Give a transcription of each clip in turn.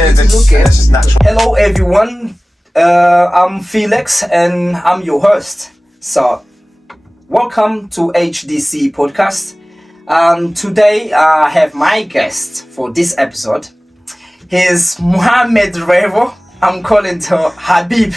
It's just natural. Hello everyone, I'm Felix and I'm your host. So, welcome to HDC podcast. Today I have my guest for this episode. He's Mohammed REVO. I'm calling him Habib.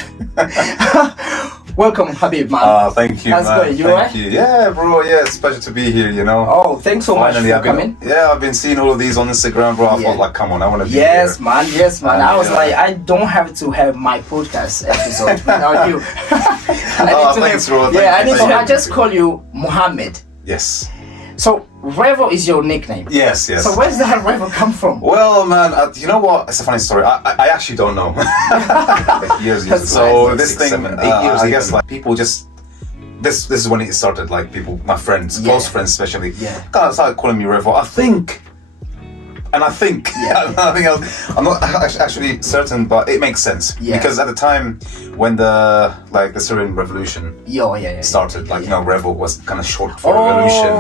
Welcome, Habib, man. Thank you, How's man. going? You Thank alright? you. Yeah, bro. Yeah, it's a pleasure to be here, you know. Oh, thanks so Finally, much for coming. I've been seeing all of these on Instagram, bro. I thought, like, come on, I want to be Yes, here. man. Yes, man. I was like, I don't have to have my podcast episode without you. Thanks, bro. I just call you Mohammed. Yes. So, REVO is your nickname. Yes. So, where's that REVO come from? Well, man, you know what? It's a funny story. I actually don't know. years. So like this 6, 7, 8 I guess like people just. This is when it started. Like people, my friends, close friends especially, kind of started calling me REVO. I think. I'm not actually certain, but it makes sense because at the time when the Syrian revolution started, REVO was kind of short for revolution,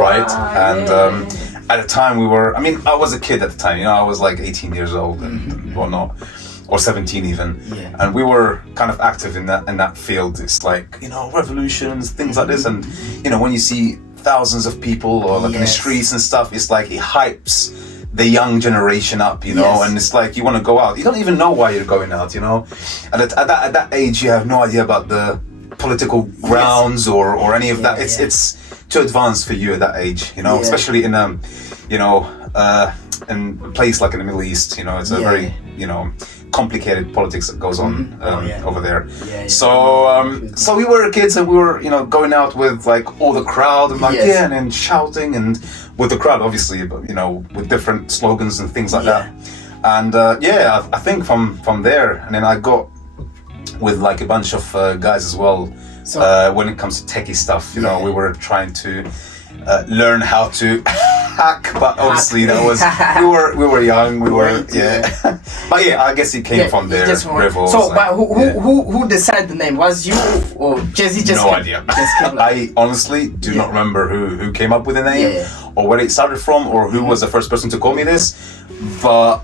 right? And at the time I was a kid at the time, I was like 18 years old and whatnot, or 17 even, and we were kind of active in that field. It's like revolutions, things like this, and when you see thousands of people or in the streets and stuff, it's like it hypes the young generation up, and it's like you want to go out. You don't even know why you're going out, And at that age, you have no idea about the political grounds or any of that. It's too advanced for you at that age, especially in in a place like in the Middle East. It's a very complicated politics that goes on over there. So we were kids and we were going out with like all the crowd and and then shouting and with the crowd obviously, but with different slogans and things like that. And I think from there, and then I got with like a bunch of guys as well. So when it comes to techie stuff, we were trying to learn how to hack, but obviously that was we were young, we were but I guess it came from there. REVO. So, but who decided the name? Was you or Jesse? No idea. I honestly do not remember who came up with the name or where it started from or who was the first person to call me this, but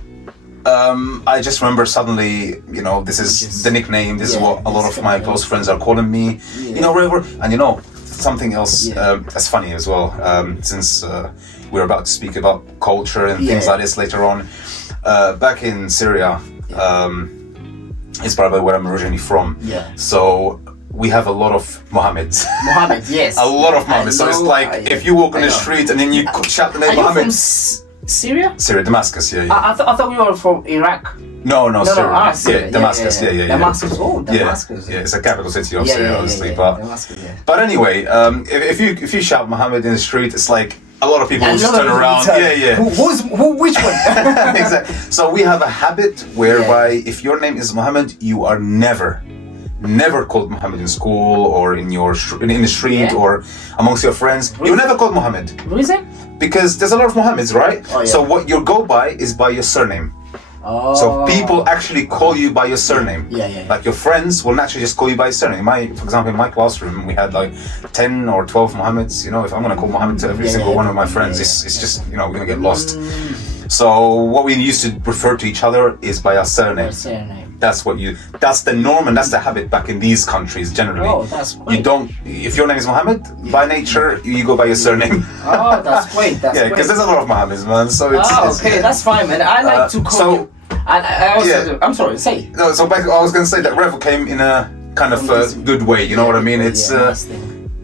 I just remember suddenly, this is the nickname. This is what a lot of my close friends are calling me. REVO, and something else that's funny as well, since we're about to speak about culture and things like this later on. Back in Syria, it's probably where I'm originally from. So we have a lot of Mohammeds. Mohammed, yes. A lot of Mohammeds. So it's like if you walk on the street and then you shout the name Mohammed. Syria? Syria, Damascus, I thought we were from Iraq. No, Syria. Syria. Damascus, Damascus, Damascus. Yeah, it's a capital city of Syria, obviously. Damascus, but anyway, if you shout Mohammed in the street, it's like a lot of people will just turn around. Which one? Exactly. So we have a habit whereby if your name is Mohammed, you are never called Mohammed in school or in the street or amongst your friends. You're never called Mohammed. Reason? Because there's a lot of Mohammeds, right? So what you go by is by your surname. So people actually call you by your surname. Like your friends will naturally just call you by your surname. For example, in my classroom, we had like 10 or 12 Mohammeds. If I'm gonna call Mohammed to every single one of my friends, it's just we're gonna get lost. So what we used to refer to each other is by our surname. That's the norm and that's the habit back in these countries generally. Oh, that's great. You don't, if your name is Mohammed, by nature, you go by your surname. Oh, that's great. Because there's a lot of Mohammeds, man. So it's that's fine, man. I like to call you. And I also do. I'm sorry, say. No, so back, I was going to say that REVO came in a kind of good way, you know what I mean? It's,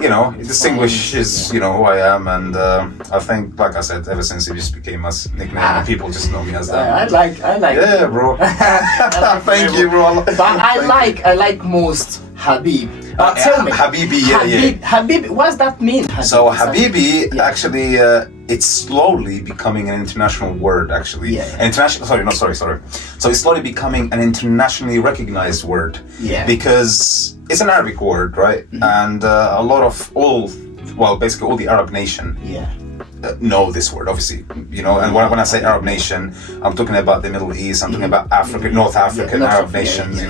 it distinguishes, who I am, and I think, like I said, ever since it just became a nickname, and people just know me as that. I like. Yeah, bro. Thank you, bro. But I like most Habib. Tell me. Habibi, Habib, what does that mean? So Habibi, actually, it's slowly becoming an international word, actually. Sorry. So it's slowly becoming an internationally recognized word. Because it's an Arabic word, right? And a lot of basically all the Arab nation know this word, obviously, and when I say Arab nation, I'm talking about the Middle East, I'm talking about Africa, North African Arab nations,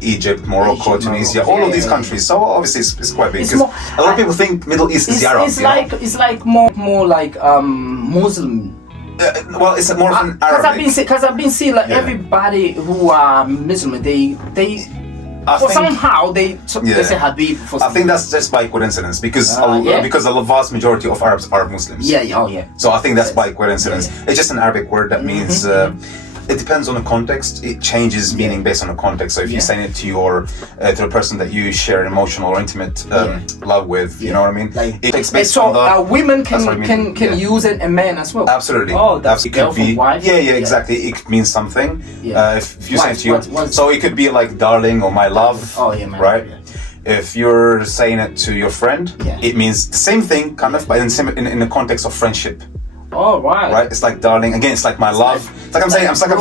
Egypt, Morocco, Tunisia, all of these countries. So obviously it's quite big, because a lot of people think Middle East is Arab. It's like more like Muslim Well, it's more of an Arabic. Because I've been seeing like everybody who are Muslim, they somehow they say Habib. For I think that's just by coincidence because the vast majority of Arabs are Muslims. So I think that's by coincidence. It's just an Arabic word that means. It depends on the context. It changes meaning based on the context. So if you're saying it to to a person that you share an emotional or intimate love with, you know what I mean? Like, it takes based on the women can use it, and men as well. Absolutely. Oh, that's girlfriend, wife. Exactly. It could mean something. If you say it to you, so it could be like darling or my love. Oh yeah, man. Right. If you're saying it to your friend, it means the same thing, kind of, but in the context of friendship. Oh right. Right. It's like darling. Again, it's like my love. It's like I'm saying. Exactly.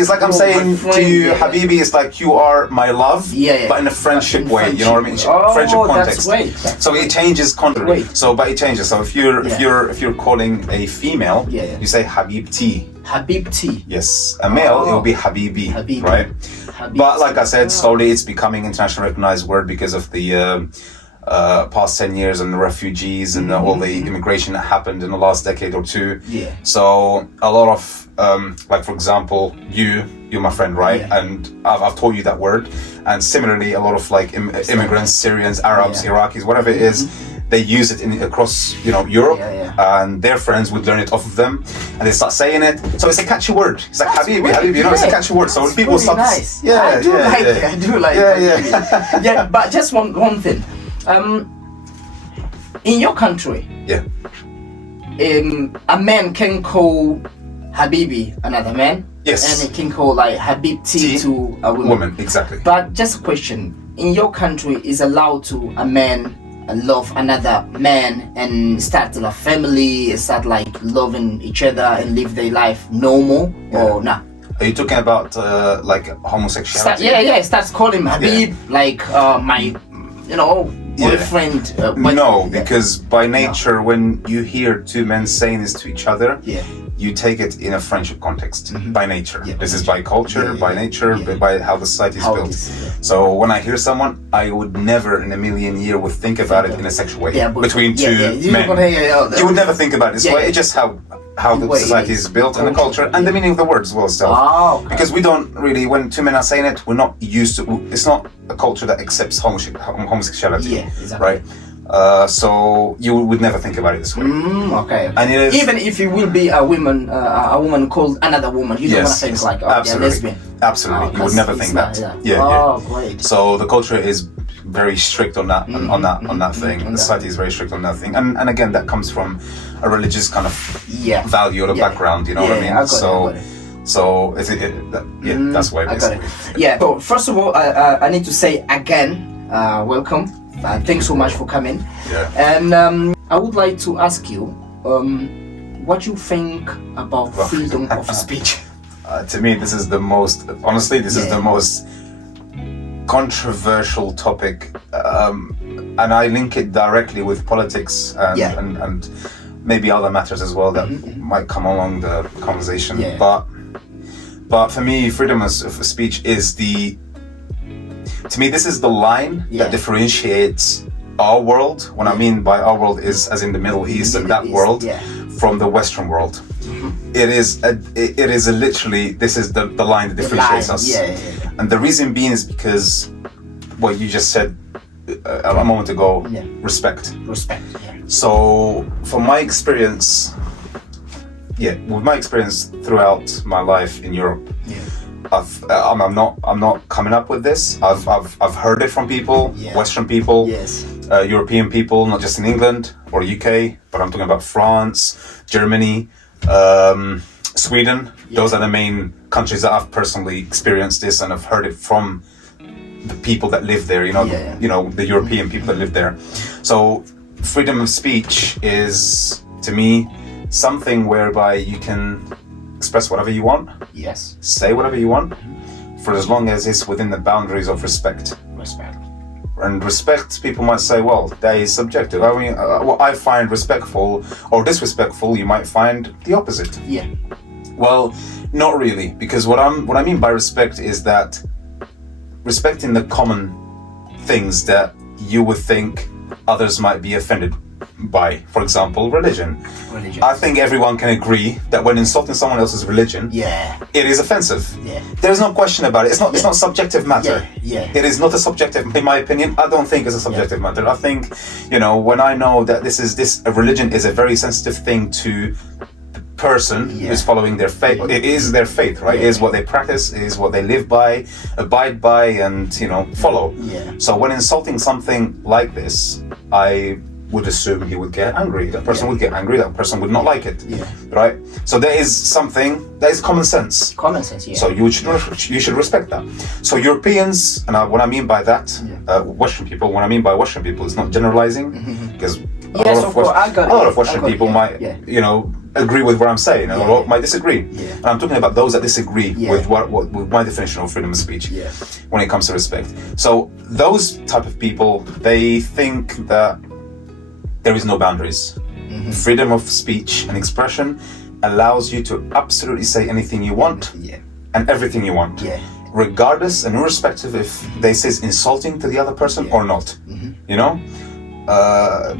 It's like I'm saying to you, Habibi. It's like you are my love. But in a friendship way. You know what I mean? Friendship context. So it changes context. But it changes. So if you're calling a female, you say Habibti. Habibti. Yes. A male, it will be Habibi. Right. Habibti. But like I said, slowly it's becoming internationally recognized word because of the. Past 10 years and the refugees and all the immigration that happened in the last decade or two. So a lot of like for example, you're my friend, right? And I've taught you that word. And similarly, a lot of like immigrants, Syrians, Arabs, Iraqis, whatever it is, they use it across Europe, and their friends would learn it off of them, and they start saying it. So it's a catchy word. It's like Habibi, it's a catchy word. So when people start, nice. I do like it. But just one thing. In your country, a man can call Habibi another man, and he can call like Habibti to a woman. Exactly. But just a question: in your country, is allowed to a man love another man and start a family, start like loving each other and live their life normal, or not? Are you talking about like homosexuality? Starts calling him Habib, like my, boyfriend. No, because by nature, when you hear two men saying this to each other, you take it in a friendship context. By nature, this is by culture, by nature, by how the society is built. So when I hear someone, I would never in a million years would think about it in a sexual way between two men. You would never think about it this way. It's just how the society is built and the culture and the meaning of the words as well itself. Because we don't really, when two men are saying it, we're not used to, it's not a culture that accepts homosexuality, right? So you would never think about it this way. And it is, even if it will be a woman called another woman, you don't want to think like, they're lesbian. Absolutely, you would never think that. Great. So the culture is very strict on that, on that thing, and the society is very strict on that thing. And again, that comes from a religious kind of value or background. You know what I mean? So that's why. I got it. So first of all, I need to say again, welcome. Thanks so much for coming. And I would like to ask you, what you think about freedom of speech? To me, this is the most. Honestly, this is the most controversial topic, and I link it directly with politics and maybe other matters as well that might come along the conversation. But for me, freedom of speech is to me, this is the line that differentiates our world. What I mean by our world is as in the Middle East and that world from the Western world. It is literally, this is the line that differentiates us. And the reason being is because what you just said a moment ago, respect. So from my experience, with my experience throughout my life in Europe, I'm not coming up with this. I've heard it from people, Western people, European people, not just in England or UK, but I'm talking about France, Germany, Sweden. Those are the main countries that I've personally experienced this, and I've heard it from the people that live there. The European people that live there. So freedom of speech is, to me, something whereby you can express whatever you want, say whatever you want, for as long as it's within the boundaries of respect. And respect, people might say, well, that is subjective. I mean, what I find respectful or disrespectful, you might find the opposite. Well, not really, because what I mean by respect is that respecting the common things that you would think others might be offended by, for example, religion. I think everyone can agree that when insulting someone else's religion, it is offensive. There's no question about it. It's not subjective matter. It is not a subjective, in my opinion. I don't think it's a subjective matter. I think, when I know that a religion is a very sensitive thing to person who's following their faith. It is their faith, right? It is what they practice, it is what they live by, abide by, and follow. So when insulting something like this, I would assume he would get angry. That person would get angry. That person would not like it, right? So there is something that is common sense. Common sense, So you should respect that. So Europeans, and what I mean by that, Western people. What I mean by Western people is not generalizing, because a lot of Western people might, agree with what I'm saying, and a lot might disagree. And I'm talking about those that disagree with with my definition of freedom of speech when it comes to respect. So those type of people, they think that there is no boundaries. Freedom of speech and expression allows you to absolutely say anything you want and everything you want, regardless and irrespective if this is insulting to the other person or not.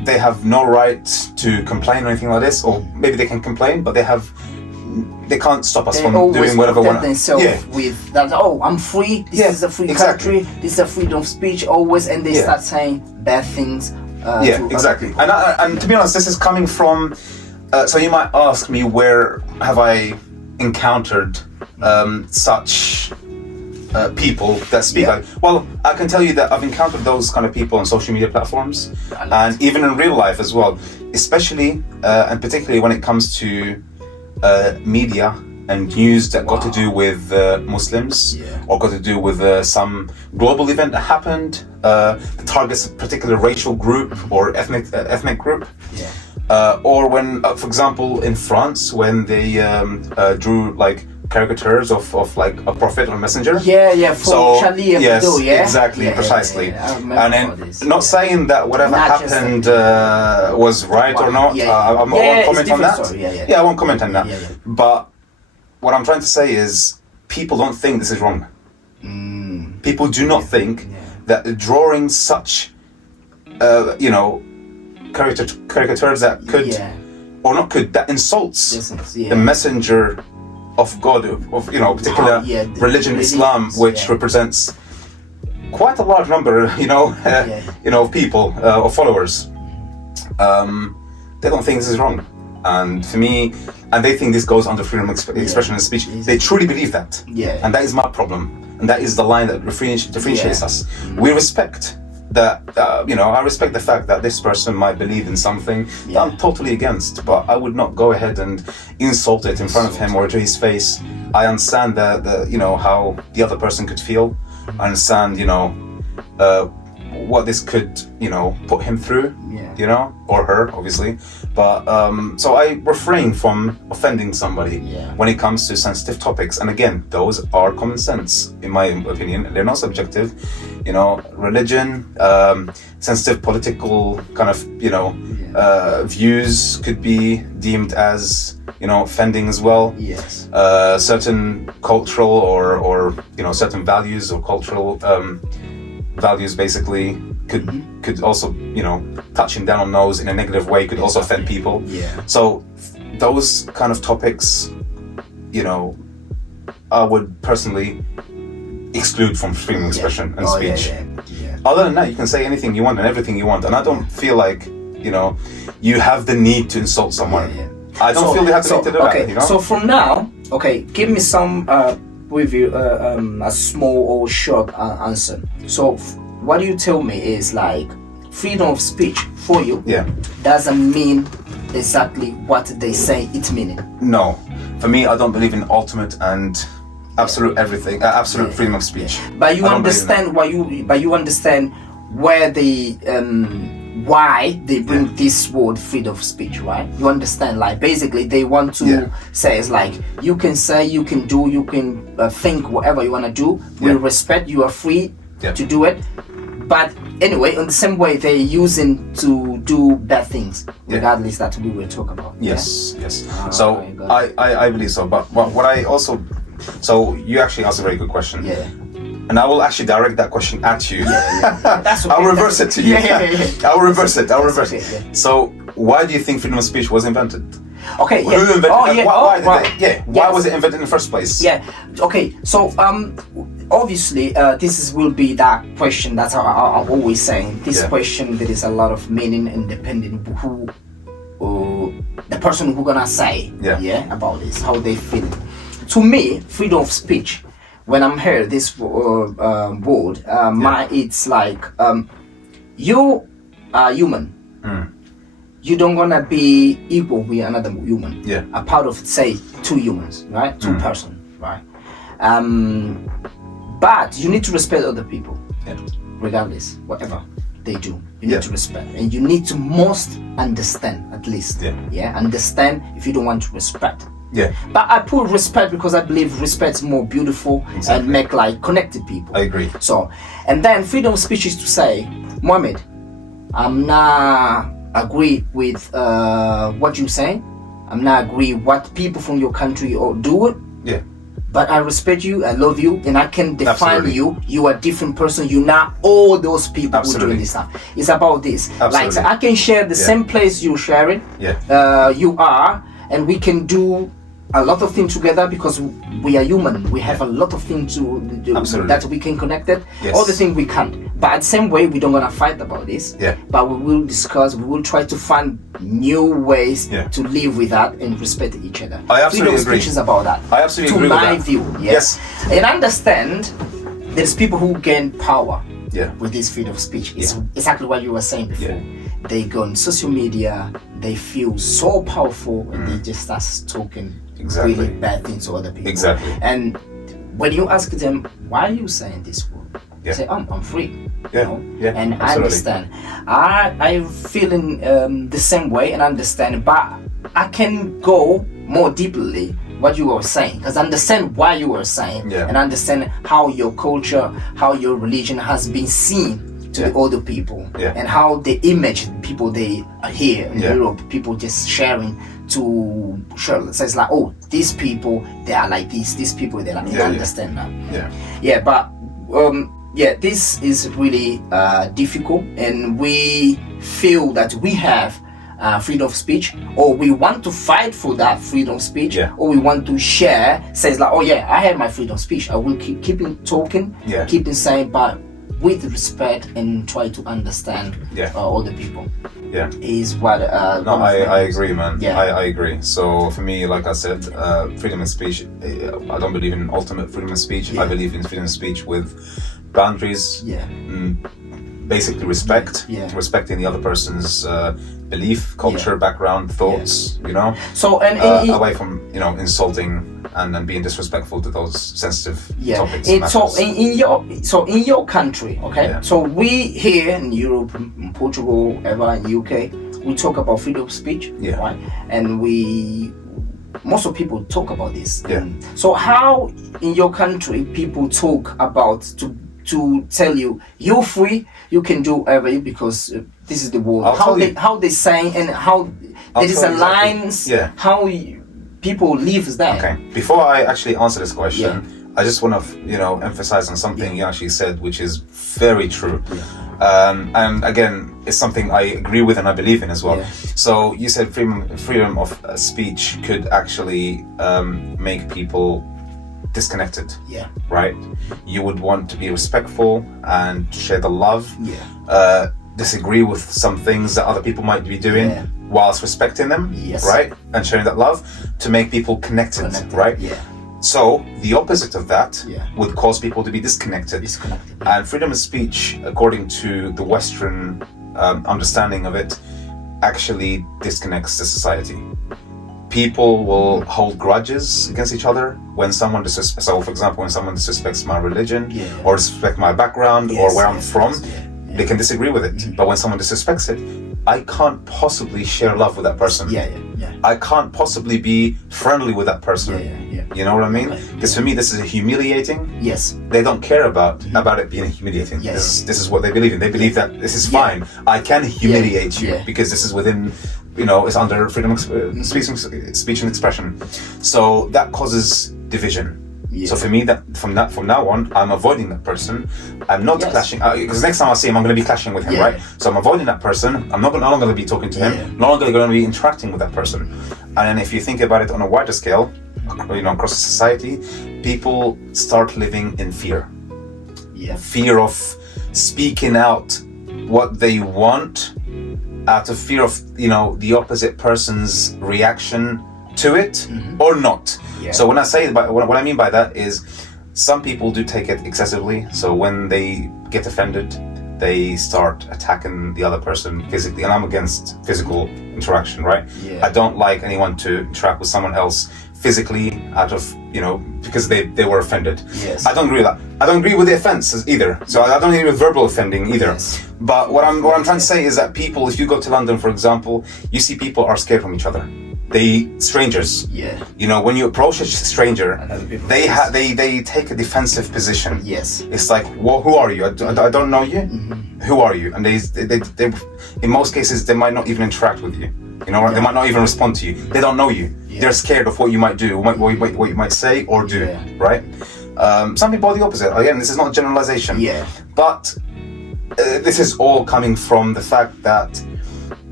They have no right to complain or anything like this, or maybe they can complain, but they can't stop us from doing whatever we want. With that, I'm free. This is a free country. This is a freedom of speech. Always, and they start saying bad things. Exactly. And to be honest, this is coming from. So you might ask me, where have I encountered such people that speak like? Well, I can tell you that I've encountered those kind of people on social media platforms, and even in real life as well. Especially and particularly when it comes to media and news that got to do with Muslims, or got to do with some global event that happened, that targets a particular racial group or ethnic group, or when, for example, in France, when they drew like caricatures of like a prophet or messenger. For Charlie Hebdo, exactly, precisely. And then, not saying that whatever happened was right or not. I won't comment on that. I won't comment on that. But what I'm trying to say is, people don't think this is wrong. People do not think that drawing such, caricatures that could, or not could, that insults the messenger of God, of particular religion, Islam, which represents quite a large number, of people or followers. They don't think this is wrong, and for me, and they think this goes under freedom of expression and speech. They truly believe that, and that is my problem, and that is the line that differentiates us. We respect that, I respect the fact that this person might believe in something that I'm totally against, but I would not go ahead and insult it in front of him or to his face. I understand that how the other person could feel. I understand, what this could, put him through, or her, obviously. But so I refrain from offending somebody when it comes to sensitive topics. And again, those are common sense, in my opinion. They're not subjective. Religion, sensitive political kind of, views could be deemed as, offending as well. Certain cultural or certain values or cultural values basically could also, touching down on those in a negative way could also offend people. So those kind of topics, I would personally exclude from freedom of expression and speech. Other than that, you can say anything you want and everything you want, and I don't feel like you have the need to insult someone. I don't feel they have the need to do that. So from now, give me some with you a small or short answer. So what you tell me is like freedom of speech for you doesn't mean exactly what they say it meaning. No, for me, I don't believe in ultimate and absolute everything, absolute freedom of speech. But you understand you understand where the why they bring this word freedom of speech, right? You understand, like basically they want to say it's like you can say, you can do, you can think whatever you want to do. We respect, you are free to do it. But anyway, in the same way, they're using to do bad things, regardless that we will talk about. Yes. So I believe so. But what I also, so you actually asked a very good question. and I will actually direct that question at you. That's okay. I'll reverse it to you. I'll reverse it. Okay. So, why do you think freedom of speech was invented? Okay. Who invented it? Why was it invented in the first place? Yeah. Okay. So obviously will be that question. That's how I'm always saying. This question, there is a lot of meaning and depending who the person who gonna say about this, how they feel. To me, freedom of speech, when I'm heard this word, it's like you are human. You don't gonna be equal with another human. A part of, say, two humans, right? Two person, right? But you need to respect other people, regardless, whatever they do. You need to respect, and you need to most understand, at least. Understand if you don't want to respect. But I put respect because I believe respect is more beautiful and make like connected people. I agree. So, and then freedom of speech is to say, Mohammed, I'm not agree with what you're saying. I'm not agree what people from your country or do it. But I respect you, I love you, and I can define you. You are a different person. You're not all those people who doing this stuff. It's about this. Like, so I can share the same place you're sharing. You are, and we can do a lot of things together because we are human. We have a lot of things to do that we can connect it. All the things we can't. But at the same way, we don't gonna fight about this. But we will discuss. We will try to find new ways to live with that and respect each other. I absolutely agree. Speech is about that. I absolutely agree with that. To my view, yes. And understand, there's people who gain power with this freedom of speech. It's exactly what you were saying before. They go on social media. They feel so powerful, and they just start talking really bad things to other people. And when you ask them, why are you saying this word? They say, I'm free. You know? And absolutely. I understand. I'm feeling the same way and understand, but I can go more deeply what you were saying, because I understand why you were saying and understand how your culture, how your religion has been seen to the other people and how they image people they are here in Europe, people just sharing to share. So it's like, oh, these people, they are like this, these people, they're like, I understand that. But this is really difficult, and we feel that we have freedom of speech, or we want to fight for that freedom of speech, or we want to share, says like, oh yeah, I have my freedom of speech, I will keep talking, keep saying, but with respect and try to understand other people. Is what I agree, man. I agree. So for me, like I said, freedom of speech, I don't believe in ultimate freedom of speech. I believe in freedom of speech with boundaries, basically respecting the other person's belief, culture, background, thoughts, you know. So away from insulting and then being disrespectful to those sensitive topics. In your country, okay. So we here in Europe, in Portugal, ever in UK, we talk about freedom of speech, right? And most of people talk about this. So how in your country people talk about to tell you you're free, you can do whatever because this is the world. How they saying and how there is a lines how people live there. Okay. Before I actually answer this question, I just want to emphasize on something you actually said, which is very true. And again, it's something I agree with and I believe in as well. So you said freedom of speech could actually make people disconnected, right? You would want to be respectful and share the love, disagree with some things that other people might be doing whilst respecting them, right? And sharing that love to make people connected. Right? So the opposite of that would cause people to be disconnected. And freedom of speech, according to the Western understanding of it, actually disconnects the society. People will hold grudges against each other when someone disrespects. So, for example, when someone disrespects my religion or disrespects my background or where I'm from, they can disagree with it. But when someone disrespects it, I can't possibly share love with that person. I can't possibly be friendly with that person. You know what I mean? Because for me, this is humiliating. They don't care about it being humiliating. This is what they believe in. They believe that this is fine. I can humiliate you because this is within. It's under freedom of speech and expression. So that causes division. So for me, that from now on, I'm avoiding that person. I'm not clashing, because next time I see him, I'm going to be clashing with him, right? So I'm avoiding that person. I'm no longer going to be talking to him. No longer going to be interacting with that person. And then if you think about it on a wider scale, across society, people start living in fear. Fear of speaking out what they want, out of fear of the opposite person's reaction to it or not. So when I say what I mean by that is, some people do take it excessively. So when they get offended, they start attacking the other person physically, and I'm against physical interaction, right? I don't like anyone to interact with someone else physically out of because they were offended. I don't agree with that. I don't agree with the offences either. So I don't agree with verbal offending either. But what I'm trying to say is that people, if you go to London, for example, you see people are scared from each other. Strangers. When you approach a stranger, they take a defensive position. It's like, well, who are you? I don't know you. Who are you? And they in most cases they might not even interact with you. They might not even respond to you. They don't know you. They're scared of what you might do, what you might say or do, right? Some people are the opposite. Again, this is not a generalization. But this is all coming from the fact that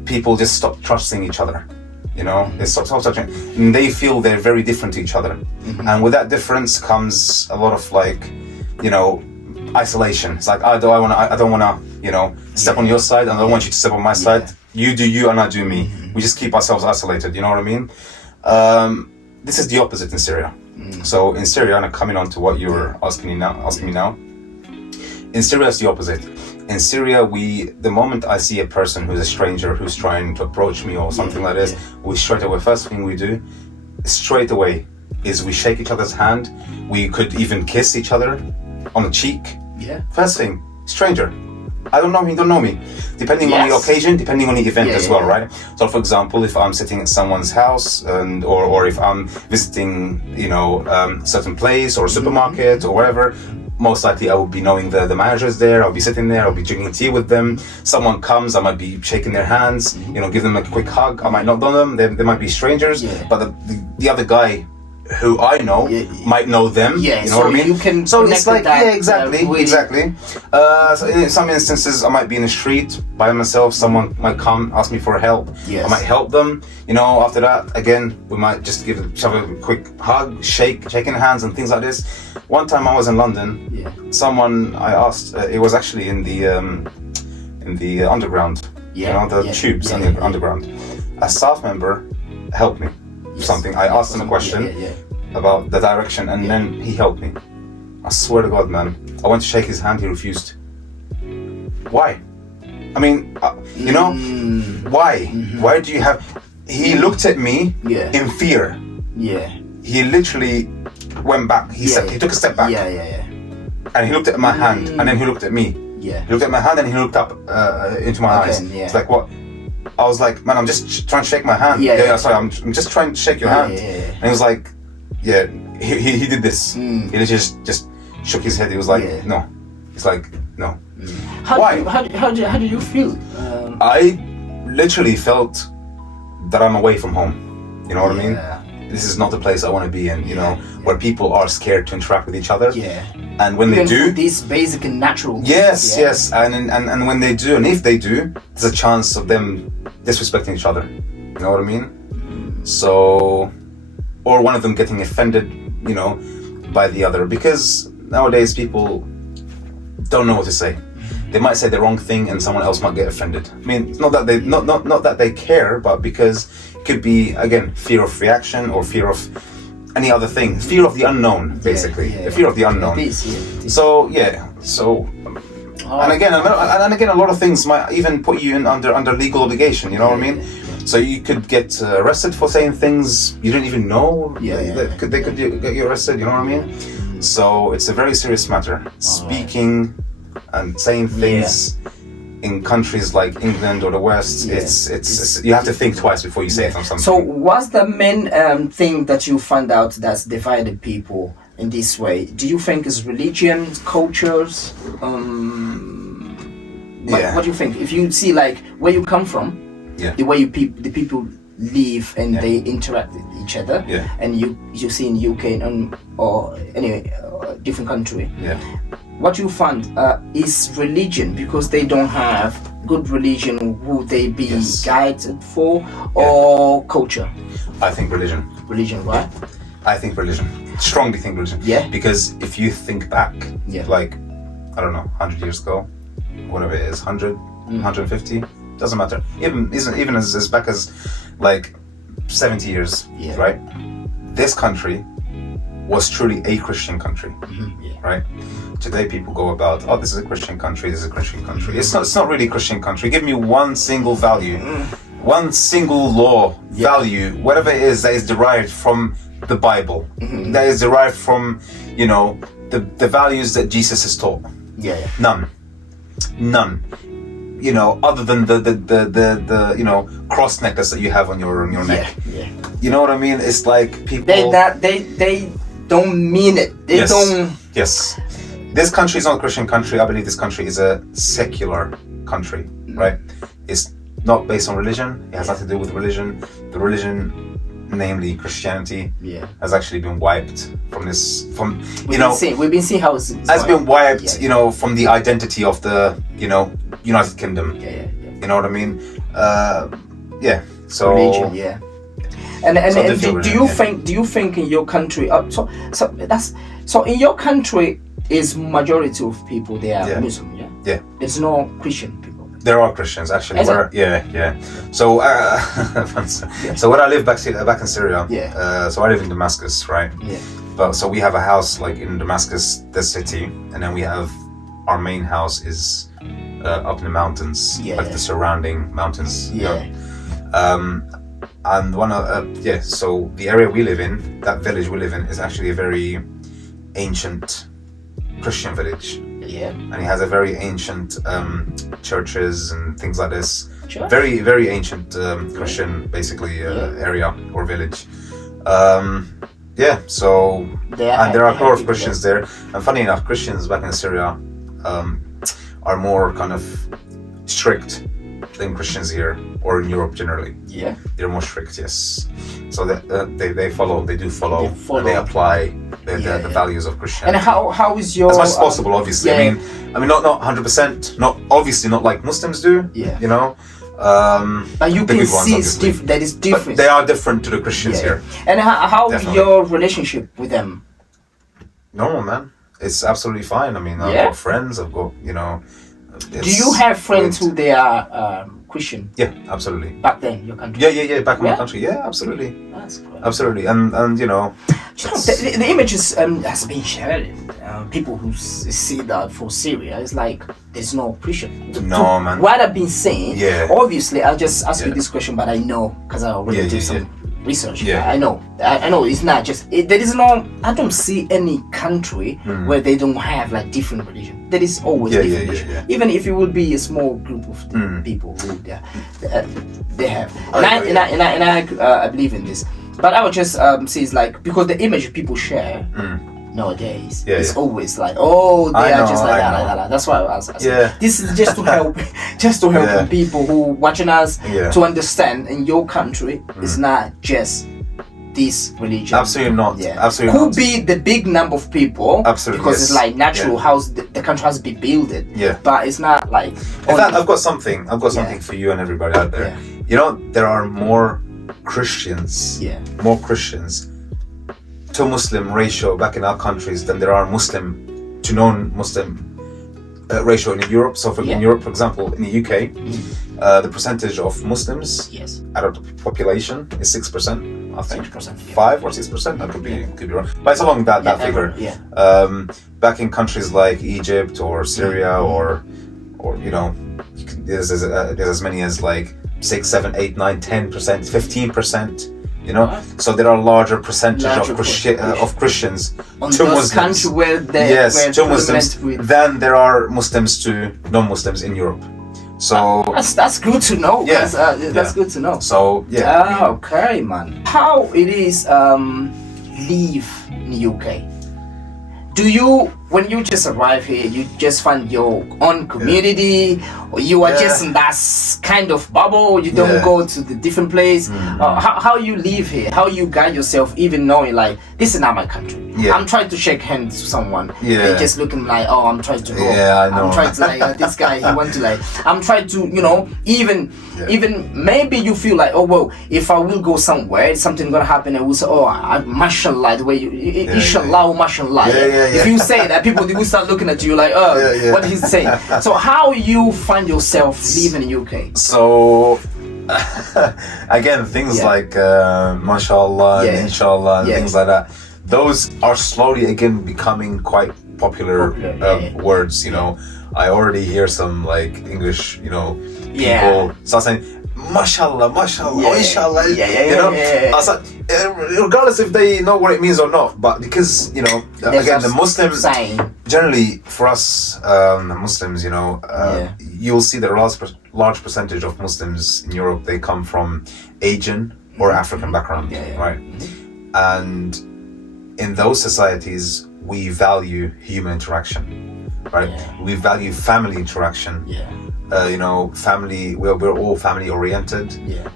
people just stop trusting each other. They stop touching, and they feel they're very different to each other. And with that difference comes a lot of isolation. It's like, I don't want to step on your side, and I don't want you to step on my side. You do you and I do me. We just keep ourselves isolated. You know what I mean? This is the opposite in Syria. So in Syria, and coming on to what you were asking me now, in Syria it's the opposite. In Syria, the moment I see a person who's a stranger who's trying to approach me or something like this, first thing we do straight away is we shake each other's hand. We could even kiss each other on the cheek. First thing, stranger. I don't know him, don't know me. Depending on the occasion, depending on the event as well, right? So for example, if I'm sitting at someone's house or if I'm visiting, certain place or a supermarket or whatever, most likely I will be knowing the managers there. I'll be sitting there, I'll be drinking tea with them. Someone comes, I might be shaking their hands, give them a quick hug. I might not know them, they might be strangers, but the other guy who I know might know them. You know what I mean? You can so it's like that, exactly. So in some instances, I might be in the street by myself. Someone might come ask me for help. I might help them. After that, again, we might just give each other a quick hug, shaking hands, and things like this. One time I was in London. Someone I asked. It was actually in the underground. The tubes in the underground. A staff member helped me. Something. I asked him a question about the direction, and then he helped me. I swear to God, man. I went to shake his hand, he refused. Why? I mean, why? Why do you have... He looked at me in fear. He literally went back. He took a step back. And he looked at my hand, and then he looked at me. He looked at my hand, and he looked up into my eyes. It's like, what? I was like, man, I'm just trying to shake my hand. Sorry, I'm just trying to shake your hand. And he was like, he did this. He literally just shook his head. He was like, no. It's like, no. Why? How do you feel? I literally felt that I'm away from home. You know what I mean? This is not the place I want to be in, where people are scared to interact with each other. And when they do, these basic and natural things, yes, and when they do, and if they do, there's a chance of them disrespecting each other. You know what I mean? So, or one of them getting offended, by the other, because nowadays people don't know what to say. They might say the wrong thing, and someone else might get offended. I mean, it's not that they not that they care, but because it could be, again, fear of reaction or fear of any other thing, fear of the unknown, basically, the fear of the unknown. So and again, a lot of things might even put you in under legal obligation. You know what I mean? So you could get arrested for saying things you didn't even know. They could get you arrested. You know what I mean? So it's a very serious matter. Speaking and saying things in countries like England or the West, it's you have to think twice before you say something. So what's the main thing that you find out that's divided people in this way? Do you think it's religion, cultures? What do you think? If you see like where you come from, the way the people live and they interact with each other. Yeah. And you see in UK or anyway different country. Yeah. What you find is religion, because they don't have good religion. Would they be guided for, or culture? I think religion. Religion, right? I think religion. Strongly think religion. Yeah. Because if you think back, like, I don't know, 100 years ago, whatever it is, 100, 150, doesn't matter. Even as back as like 70 years, right? This country was truly a Christian country, right? Today people go about, oh, this is a Christian country, this is a Christian country. It's not really a Christian country. Give me one single value, one single law, value, whatever it is that is derived from the Bible, that is derived from, you know, the values that Jesus has taught. None. You know, other than the you know, cross necklace that you have on your neck. You know what I mean? It's like people they don't mean it. They don't. Yes. This country is not a Christian country. I believe this country is a secular country, right? It's not based on religion. It has nothing to do with religion. The religion, namely Christianity, has actually been wiped from this. We've been seeing how it's been wiped. You know, from the identity of the, you know, United Kingdom. You know what I mean? So religion, And do you think in your country so in your country is majority of people they are Muslim, There's no Christian people. There are Christians actually. So so when I live back in Syria, so I live in Damascus, right? But so we have a house like in Damascus, the city, and then we have our main house is up in the mountains, like the surrounding mountains. And so the area we live in, that village we live in, is actually a very ancient Christian village. And it has a very ancient churches and things like this. Very, very ancient Christian, basically, area or village. So there are a lot of Christians there. And funny enough, Christians back in Syria are more kind of strict than Christians here or in Europe generally. They're more strict, yes. So they do follow, and they apply the values of Christianity. And how is your, as much as possible, obviously. I mean not 100%, not obviously not like Muslims do. You know. But you can see that is different. But they are different to the Christians here. And how your relationship with them? Normal, man. It's absolutely fine. I mean, I've got friends. I've got, you know. Do you have friends who they are Christian? Yeah, absolutely. Back then, your country. Back in my country. Yeah, absolutely. That's great. Absolutely, and you know. The images has been shared. People who see that for Syria, it's like there's no Christian. No, man. What I've been saying, obviously, I'll just ask you this question, but I know because I already did some research. I know it's not just there is no. I don't see any country where they don't have like different religion. There is always different religion. Even if it would be a small group of people who they have. I believe in this. But I would just say it's like, because the image people share nowadays is always like, oh, they are just like that. That's why I was asking. This is just to help, people who watching us to understand in your country it's not just this religion. Absolutely not. Absolutely could be the big number of people. Absolutely, because it's like natural how the country has been built. But it's not like. In fact, I've got something for you and everybody out there. You know, there are more Christians to Muslim ratio back in our countries than there are Muslim to non-Muslim ratio in Europe. So in Europe, for example, in the UK, the percentage of Muslims out of the population is 6%. I think 5 or 6%. I could be wrong, but it's along that figure. Back in countries like Egypt or Syria or you know, there's as many as like 6, 7, 8, 9, 10%, 15%. You know, so there are larger percentage of Christians to Muslims. Where to Muslims than there are Muslims to non-Muslims in Europe. So that's good to know. That's good to know. So okay, man. How it is live in the UK? Do you when you just arrive here, you just find your own community, or you are just in that kind of bubble. You don't go to the different place. How you live here? How you guide yourself, even knowing like this is not my country. I'm trying to shake hands to someone. They just looking like, oh, I'm trying to go. I know. I'm trying to like this guy. He want to like. I'm trying to, you know, even maybe you feel like, oh well, if I will go somewhere, something gonna happen, and we'll say, oh, mashallah, the way you, inshallah, mashallah. If you say that, people will start looking at you like, oh, what he's saying. So how you find yourself living in UK? So again, things like mashallah, and inshallah, and things like that. Those are slowly again becoming quite popular words. You know, I already hear some like English, you know, people start saying mashallah, mashallah, inshallah. You know, I was like, regardless if they know what it means or not, but because, you know, again, the Muslims generally, for us Muslims, you know, you'll see that a large percentage of Muslims in Europe, they come from Asian or African background, right? And in those societies, we value human interaction, right? We value family interaction. You know, family, we're all family oriented.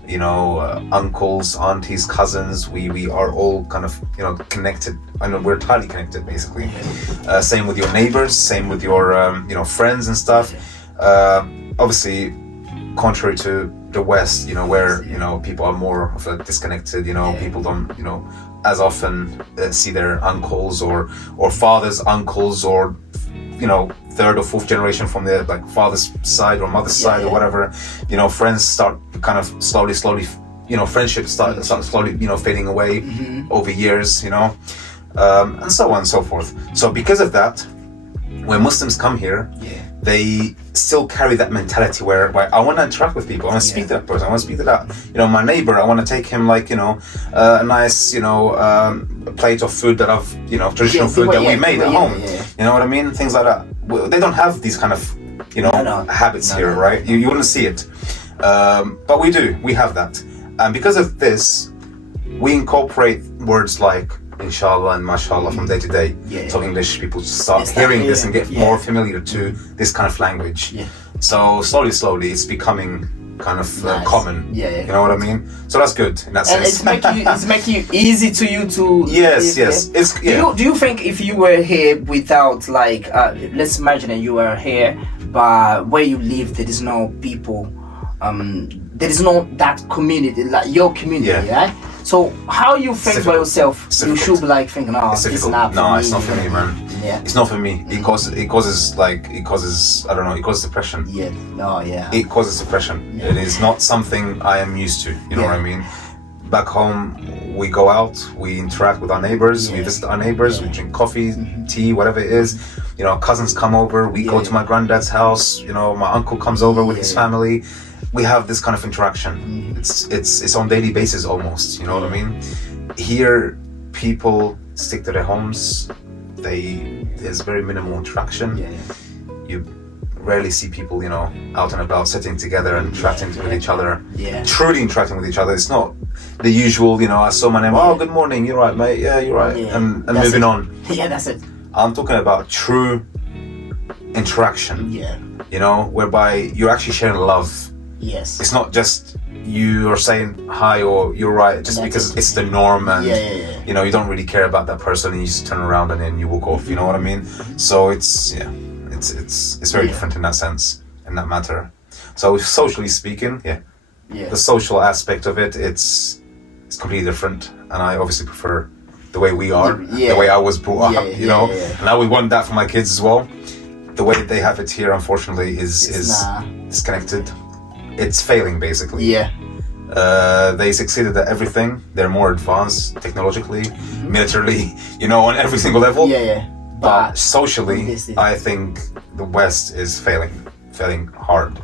You know, uncles, aunties, cousins, we are all kind of, you know, connected. I know we're tightly connected basically. Same with your neighbors, same with your you know, friends and stuff. Obviously, contrary to the West, you know, where, you know, people are more of a disconnected, you know, people don't, you know, as often see their uncles or father's uncles, or, you know, third or fourth generation from their like father's side or mother's side or whatever. You know, friends start kind of slowly, you know, friendships start slowly, you know, fading away over years, you know, and so on and so forth. So because of that, when Muslims come here, they still carry that mentality where I want to interact with people. I want to speak to that person. I want to speak to that, you know, my neighbor. I want to take him like, you know, a nice, you know, plate of food that I've, you know, traditional food that we made at home. You know what I mean? Things like that. They don't have these kind of, you know, habits here, right? You wouldn't see it. But we do. We have that. And because of this, we incorporate words like inshallah and mashallah from day to day. So English people start hearing this and get more familiar to this kind of language. So slowly it's becoming kind of common. You know what I mean? So that's good in that sense. And it's making you easy to you to yes. It's do you think if you were here without like let's imagine that you were here, but where you live there is no people, there is no that community like your community, right? So how you think by yourself? You should be like thinking, oh, it's not for me. It's not for me, man. It's not for me. It causes I don't know, it causes depression. It causes depression. It is not something I am used to, you know what I mean? Back home, we go out, we interact with our neighbors, we visit our neighbors, we drink coffee, tea, whatever it is. You know, cousins come over, we go to my granddad's house, you know, my uncle comes over with his family. We have this kind of interaction. It's on daily basis almost, you know what I mean? Here, people stick to their homes. There's very minimal interaction. You rarely see people, you know, out and about, sitting together and interacting with each other. Truly interacting with each other. It's not the usual, you know, I saw my name, oh, good morning, you're right, mate, yeah, you're right, and moving on. That's it. I'm talking about true interaction, you know, whereby you're actually sharing love. It's not just you are saying hi or you're right just because it's the norm and you know, you don't really care about that person and you just turn around and then you walk off, you know what I mean? So it's very different in that sense, in that matter. So socially speaking, the social aspect of it, it's completely different, and I obviously prefer the way we are, the way I was brought up, you know, and I would want that for my kids as well. The way they have it here, unfortunately, is disconnected. It's failing, basically. They succeeded at everything. They're more advanced technologically, militarily, you know, on every single level. But socially, I think the West is failing hard.